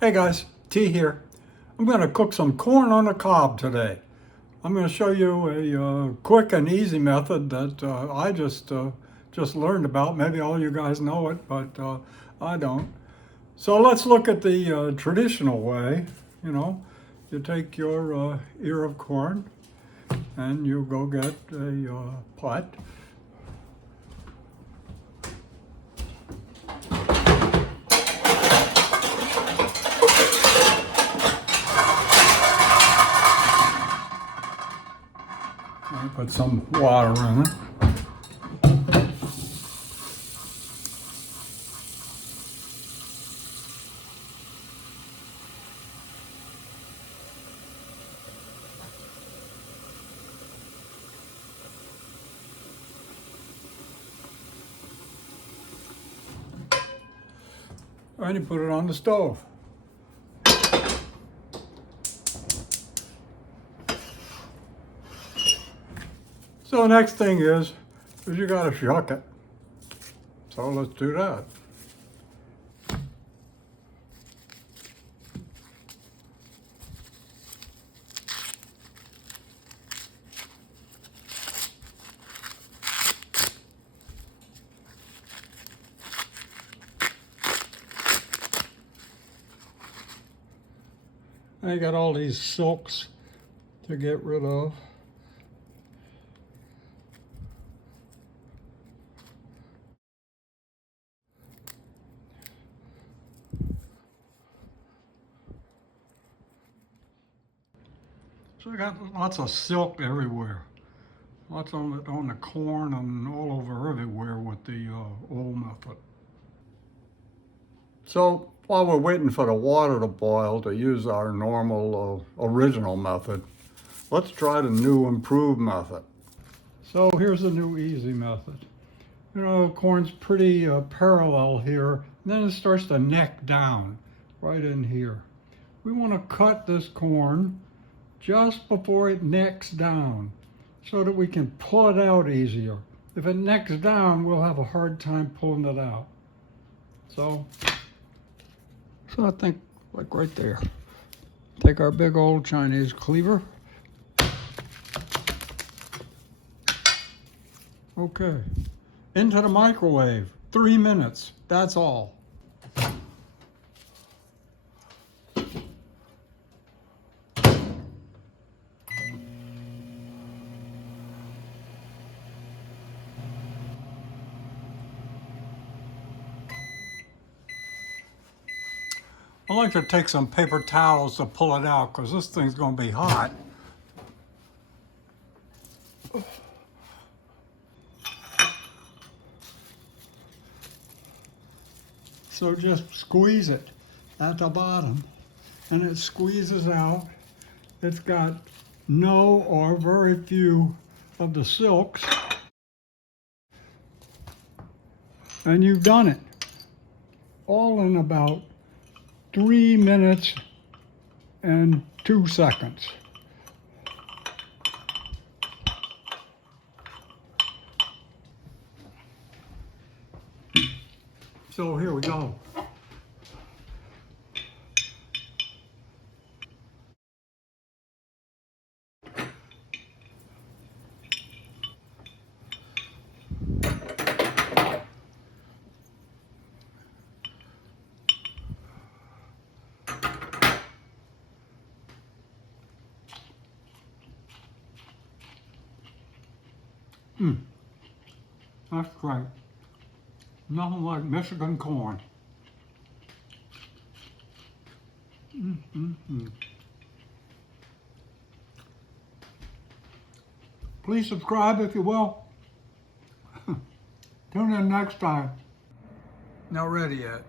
Hey guys, T here. I'm going to cook some corn on the cob today. I'm going to show you a quick and easy method that I just learned about. Maybe all you guys know it, but I don't. So let's look at the traditional way. You know, you take your ear of corn and you go get a pot. I put some water in it. And you put it on the stove. So the next thing is you gotta shuck it. So let's do that. I got all these silks to get rid of. So I got lots of silk everywhere. Lots on the corn and all over everywhere with the old method. So while we're waiting for the water to boil to use our normal original method, let's try the new improved method. So here's the new easy method. You know, corn's pretty parallel here, and then it starts to neck down right in here. We want to cut this corn just before it necks down so that we can pull it out easier. If it necks down, we'll have a hard time pulling it out. So I think like right there. Take our big old Chinese cleaver. Okay. Into the microwave. 3 minutes. That's all. I like to take some paper towels to pull it out because this thing's going to be hot. So just squeeze it at the bottom and it squeezes out. It's got no or very few of the silks. And you've done it. All in about 3 minutes and 2 seconds. So here we go. That's great. Nothing like Michigan corn. Please subscribe if you will. Tune in next time. Not ready yet.